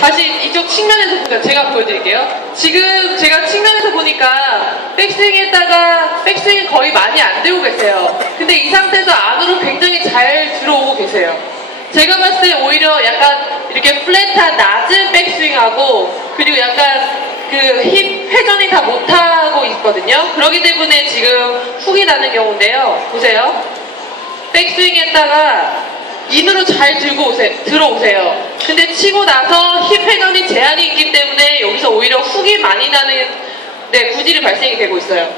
다시 이쪽 측면에서 보세요. 제가 보여드릴게요. 지금 제가 측면에서 보니까 백스윙 했다가 백스윙 거의 많이 안 되고 계세요. 근데 이 상태에서 안으로 굉장히 잘 들어오고 계세요. 제가 봤을 때 오히려 약간 이렇게 플랫한 낮은 백스윙하고 그리고 약간 그 힙 회전이 다 못하고 있거든요. 그렇기 때문에 지금 훅이 나는 경우인데요. 보세요. 백스윙 했다가 인으로 잘 들고 오세요, 들어오세요. 근데 치고 나서 힙 회전이 제한이 있기 때문에 여기서 오히려 훅이 많이 나는 네, 구질이 발생이 되고 있어요.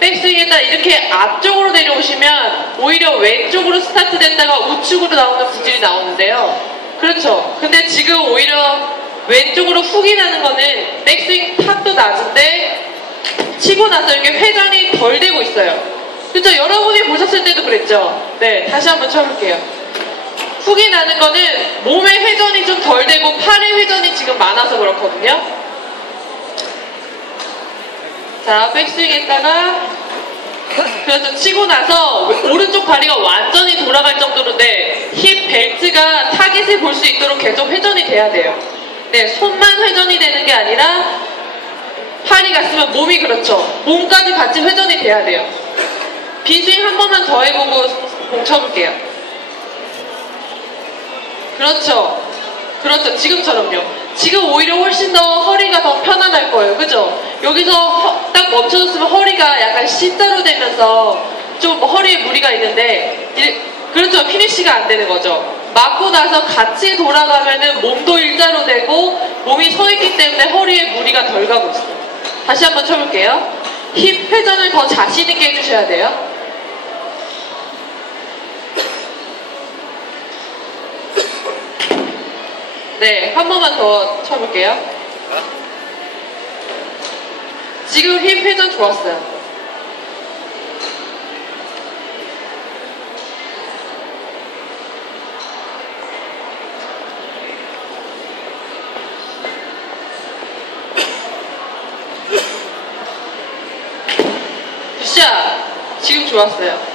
백스윙에다 이렇게 앞쪽으로 내려오시면 오히려 왼쪽으로 스타트 됐다가 우측으로 나오는 구질이 나오는데요. 그렇죠. 근데 지금 오히려 왼쪽으로 훅이 나는 거는 백스윙 탑도 낮은데 치고 나서 이렇게 회전이 덜 되고 있어요. 그렇죠. 여러분이 보셨을 때도 그랬죠. 네, 다시 한번 쳐볼게요. 훅이 나는 거는 몸의 회전이 좀 덜 되고 팔의 회전이 지금 많아서 그렇거든요. 자, 백스윙 했다가 그래서 치고 나서 오른쪽 다리가 완전히 돌아갈 정도로인데 힙 벨트가 타겟을 볼 수 있도록 계속 회전이 돼야 돼요. 네, 손만 회전이 되는 게 아니라 팔이 갔으면 몸이 그렇죠. 몸까지 같이 회전이 돼야 돼요. 빈스윙 한 번만 더 해보고 공 쳐볼게요. 그렇죠. 그렇죠. 지금처럼요. 지금 오히려 훨씬 더 허리가 더 편안할 거예요. 그죠? 여기서 허- 딱 멈춰졌으면 허리가 약간 C자로 되면서 좀 허리에 무리가 있는데, 이- 그렇죠. 피니쉬가 안 되는 거죠. 맞고 나서 같이 돌아가면은 몸도 일자로 되고 몸이 서 있기 때문에 허리에 무리가 덜 가고 있어요. 다시 한번 쳐볼게요. 힙 회전을 더 자신 있게 해주셔야 돼요. 네, 한 번만 더 쳐볼게요. 지금 힙 회전 좋았어요. 굿샷! 지금 좋았어요.